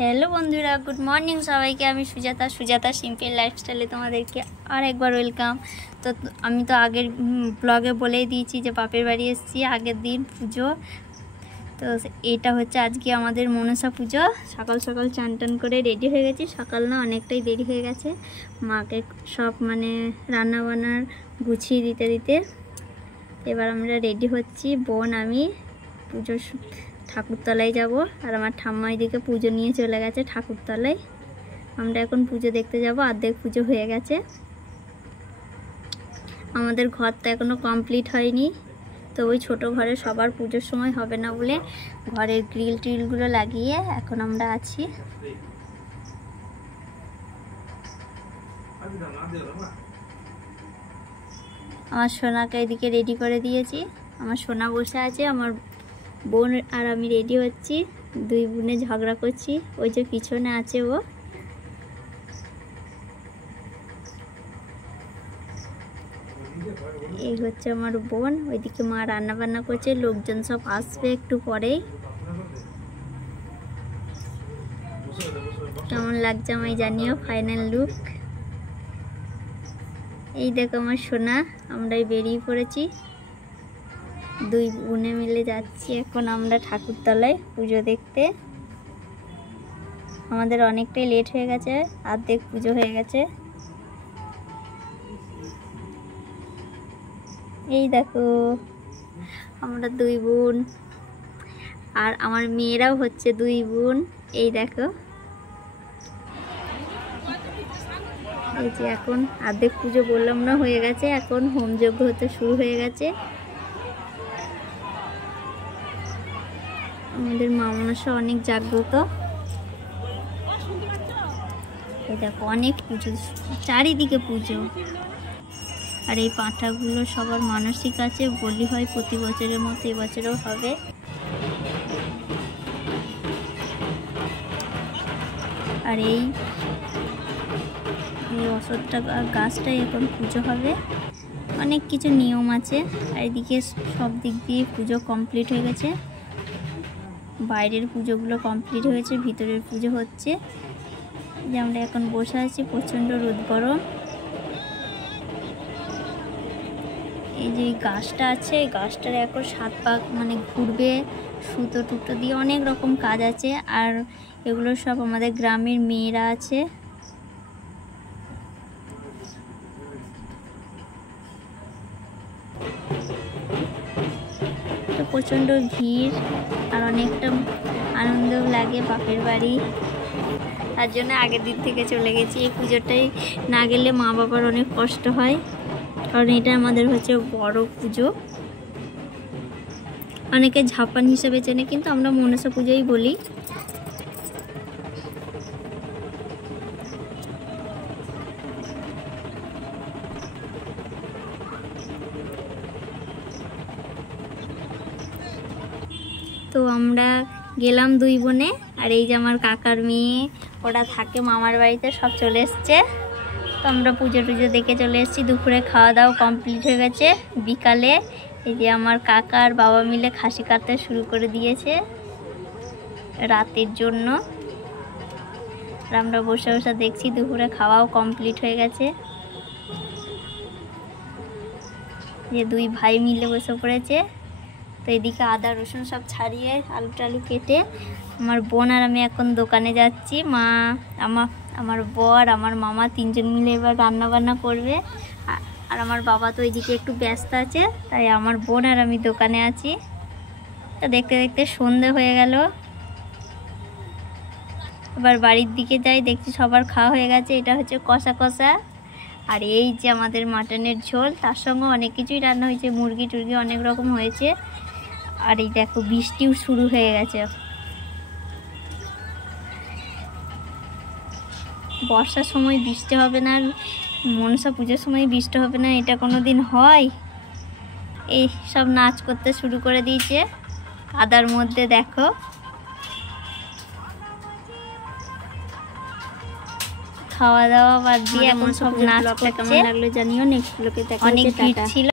Hello বন্ধুরা, good morning সবাইকে। আমি সুজাতা সিম্পল লাইফস্টাইলে তোমাদেরকে আর একবার ওয়েলকাম। তো আমি তো আগের ব্লগে বলেই দিয়েছি যে বাপের বাড়ি এসেছি, আগের দিন পুজো। তো এটা হচ্ছে আজকে আমাদের মনসা পুজো। সকাল সকাল চান টান করে রেডি হয়ে গেছি। সকাল না, অনেকটাই দেরি হয়ে গেছে। মাকে সব রান্না বান্নার গুছিয়ে দিতে দিতে এবার আমরা রেডি হচ্ছি। বোন আমি পুজোর ঠাকুরতলায় যাব, আর আমার ঠাম্মা এদিকে পুজো নিয়ে চলে গেছে ঠাকুরতলায়। আমরা এখন পুজো দেখতে যাব। অর্ধেক পুজো হয়ে গেছে। আমাদের ঘরটা এখনো কমপ্লিট হয়নি, তো ওই ছোট ঘরে সবার পুজোর সময় হবে না বলে ঘরের গ্রিল ট্রিলগুলো লাগিয়ে এখন আমরা আছি। আমার সোনাকে এদিকে রেডি করে দিয়েছি। আমার সোনা বসে আছে, আমার বোন আর আমি রেডি হচ্ছি। দুই বোনে ঝগড়া করছি। ওই যে পিছনে আছে ও। এই হচ্ছে আমার বোন। ওইদিকে মা রান্না বান্না করছে। লোকজন সব আসবে একটু পরেই। কেমন লাগছে আমায় জানিও ফাইনাল লুক। এই দেখো আমার সোনা, আমরাই বেরিয়ে পড়েছি। দুই বোনে মিলে যাচ্ছি এখন আমরা ঠাকুরতলায় পুজো দেখতে। আমাদের অনেকটাই লেট হয়ে গেছে, অর্ধেক পুজো হয়ে গেছে। এই দেখো আমরা দুই বোন, আর আমার মেয়েরাও হচ্ছে দুই বোন। এই দেখো, এই যে এখন অর্ধেক পুজো বললাম না হয়ে গেছে, এখন হোমযজ্ঞ হতে শুরু হয়ে গেছে। আমাদের মা মনসা অনেক জাগ্রত। এই দেখো অনেক পুজো, চারিদিকে পুজো। আর এই পাঁঠাগুলো সবার মানসিক আছে, বলি হয় প্রতি বছরের মতো এবছরও হবে। আর এই অশ্বত্থ গাছটাই এখন পুজো হবে। অনেক কিছু নিয়ম আছে। আর এদিকে সব দিক দিয়ে পুজো কমপ্লিট হয়ে গেছে। বাইরের পুজোগুলো কমপ্লিট হয়েছে, ভিতরের পুজো হচ্ছে। যে আমরা এখন বসে আছি, প্রচণ্ড রোদ গরম। এই যে গাছটা আছে, এই গাছটার এখন 7 পাক ঘুরবে, সুতো টুতো দিয়ে অনেক রকম কাজ আছে। আর এগুলো সব আমাদের গ্রামের মেয়েরা আছে। তো প্রচণ্ড ভিড় আর অনেকটা আনন্দও লাগে বাপের বাড়ি। তার জন্য আগের দিন থেকে চলে গেছি। এই পুজোটাই না গেলে মা বাবার অনেক কষ্ট হয়, কারণ এটা আমাদের হচ্ছে বড় পুজো। অনেকে ঝাপান হিসেবে চেনে, কিন্তু আমরা মনসা পুজোই বলি। তো আমরা গেলাম দুই বোনে। আর এই যে আমার কাকার মেয়ে, ওরা থাকে মামার বাড়িতে, সব চলে এসছে। তো আমরা পুজো টুজো দেখে চলে এসেছি। দুপুরে খাওয়া দাওয়া কমপ্লিট হয়ে গেছে। বিকালে এই যে আমার কাকা আর বাবা মিলে খাসি কাটতে শুরু করে দিয়েছে রাতের জন্য। আর আমরা বসে বসে দেখছি। দুপুরে খাওয়াও কমপ্লিট হয়ে গেছে। যে দুই ভাই মিলে বসে পড়েছে। তো এদিকে আদা রসুন সব ছাড়িয়ে আলু টালু কেটে আমার বোন আর আমি এখন দোকানে যাচ্ছি। মা, আমার বর, আমার মামা তিনজন মিলে এবার রান্না বান্না করবে। আর আমার বাবা তো এইদিকে একটু ব্যস্ত আছে, তাই আমার বোন আর আমি দোকানে আছি। তো দেখতে দেখতে সন্ধে হয়ে গেল। এবার বাড়ির দিকে যাই, দেখছি সবার খাওয়া হয়ে গেছে। এটা হচ্ছে কষা কষা। আর এই যে আমাদের মাটনের ঝোল, তার সঙ্গে অনেক কিছুই রান্না হয়েছে, মুরগি টুরগি অনেক রকম হয়েছে। আর এই দেখো বৃষ্টিও শুরু হয়ে গেছে। বর্ষার সময় বৃষ্টি হবে না, মনসা পুজোর সময় বৃষ্টি হবে না, এটা কোনো দিন হয়? এই সব নাচ করতে শুরু করে দিয়েছে কাদার মধ্যে। দেখো খাওয়া দাওয়া বাদ দিয়ে এখন সব নাচ করছে। কেমন লাগলো জানিও। নেক্সট ব্লগে দেখা হচ্ছে। অনেক ভিড় ছিল।